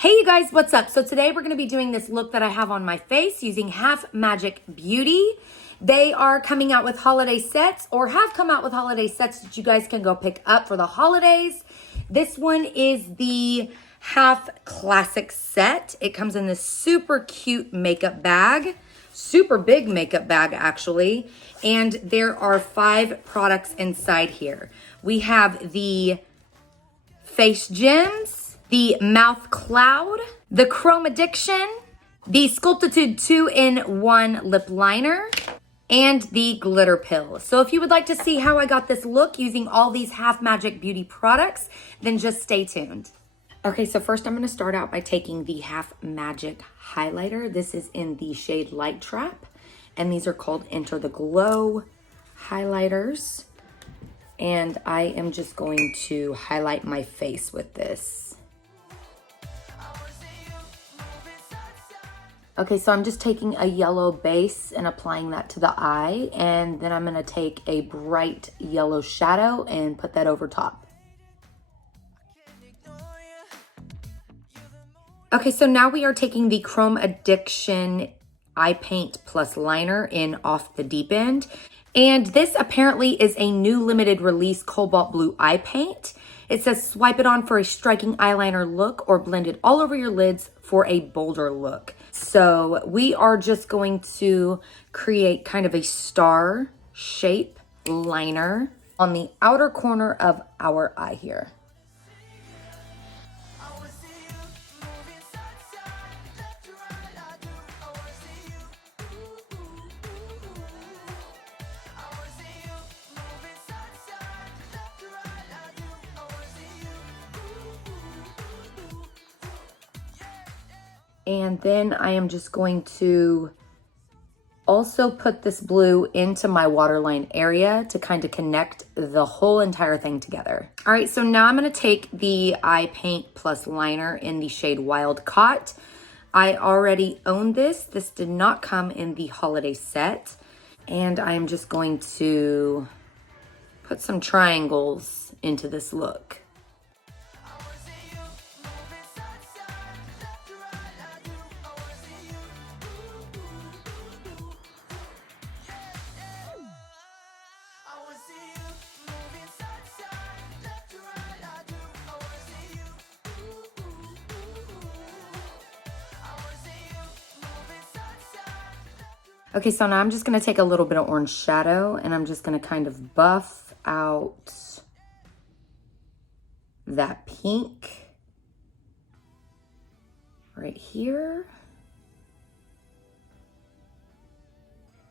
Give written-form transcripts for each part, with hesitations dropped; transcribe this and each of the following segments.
Hey you guys, what's up? So today we're going to be doing this look that I have on my face using Half Magic Beauty. They are coming out with holiday sets or have come out with holiday sets that you guys can go pick up for the holidays. This one is the Half Classic set. It comes in this super cute makeup bag, super big makeup bag actually. And there are 5 products inside here. We have the face gems, the mouth cloud, the chrome addiction, the Sculptitude 2-in-1 lip liner, and the glitter pill. So if you would like to see how I got this look using all these Half Magic Beauty products, then just stay tuned. Okay, so first I'm gonna start out by taking the Half Magic highlighter. This is in the shade Light Trap, and these are called Enter the Glow highlighters. And I am just going to highlight my face with this. Okay, so I'm just taking a yellow base and applying that to the eye, and then I'm gonna take a bright yellow shadow and put that over top. Okay, so now we are taking the Chrome Addiction Eye Paint Plus Liner in Off the Deep End. And this apparently is a new limited release cobalt blue eye paint. It says swipe it on for a striking eyeliner look or blend it all over your lids for a bolder look. So we are just going to create kind of a star shape liner on the outer corner of our eye here. And then I am just going to also put this blue into my waterline area to kind of connect the whole entire thing together. All right, so now I'm gonna take the eye paint plus liner in the shade Wild Caught. I already own this. This did not come in the holiday set. And I am just going to put some triangles into this look. Okay, so now I'm just gonna take a little bit of orange shadow and I'm just gonna kind of buff out that pink right here.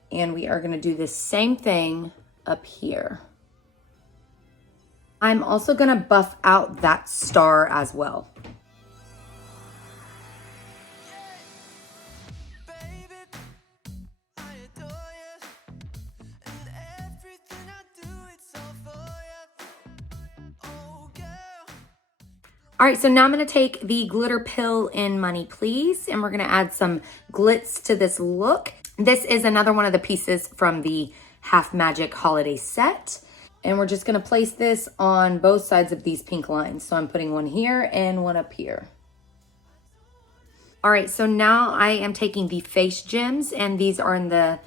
And we are gonna do the same thing up here. I'm also gonna buff out that star as well. All right, so now I'm gonna take the glitter pill in Money Please, and we're gonna add some glitz to this look. This is another one of the pieces from the Half Magic holiday set. And we're just gonna place this on both sides of these pink lines. So I'm putting one here and one up here. All right, so now I am taking the face gems, and these are in the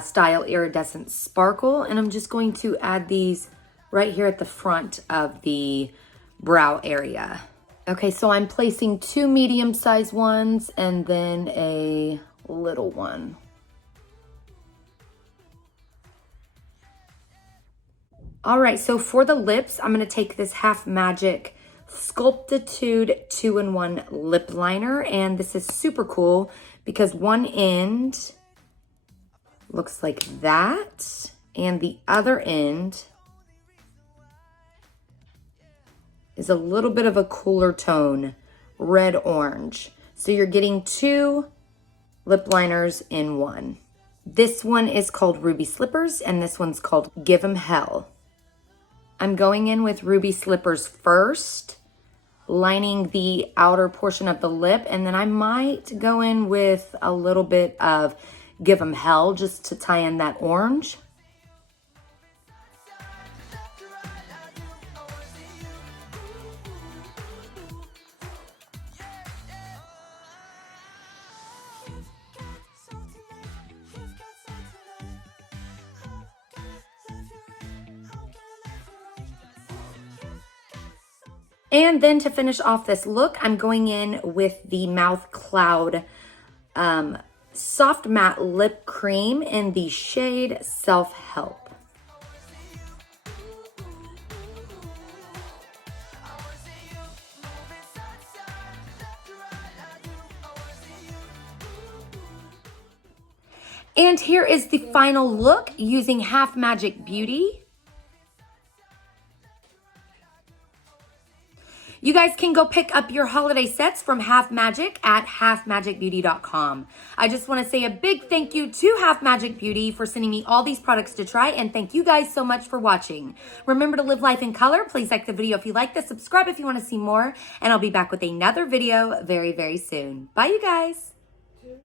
style Iridescent Sparkle. And I'm just going to add these right here at the front of the brow area. Okay, so I'm placing 2 medium-sized ones and then a little one. All right, so for the lips, I'm gonna take this Half Magic Sculptitude 2-in-1 lip liner, and this is super cool because one end looks like that, and the other end is a little bit of a cooler tone, red orange. So you're getting 2 lip liners in one. This one is called Ruby Slippers, and this one's called Give 'Em Hell. I'm going in with Ruby Slippers first, lining the outer portion of the lip, and then I might go in with a little bit of Give 'Em Hell just to tie in that orange. And then to finish off this look, I'm going in with the Mouth Cloud Soft Matte Lip Cream in the shade Self Help. And here is the final look using Half Magic Beauty. You guys can go pick up your holiday sets from Half Magic at halfmagicbeauty.com. I just want to say a big thank you to Half Magic Beauty for sending me all these products to try, and thank you guys so much for watching. Remember to live life in color. Please like the video if you like this, subscribe if you want to see more, and I'll be back with another video very, very soon. Bye, you guys.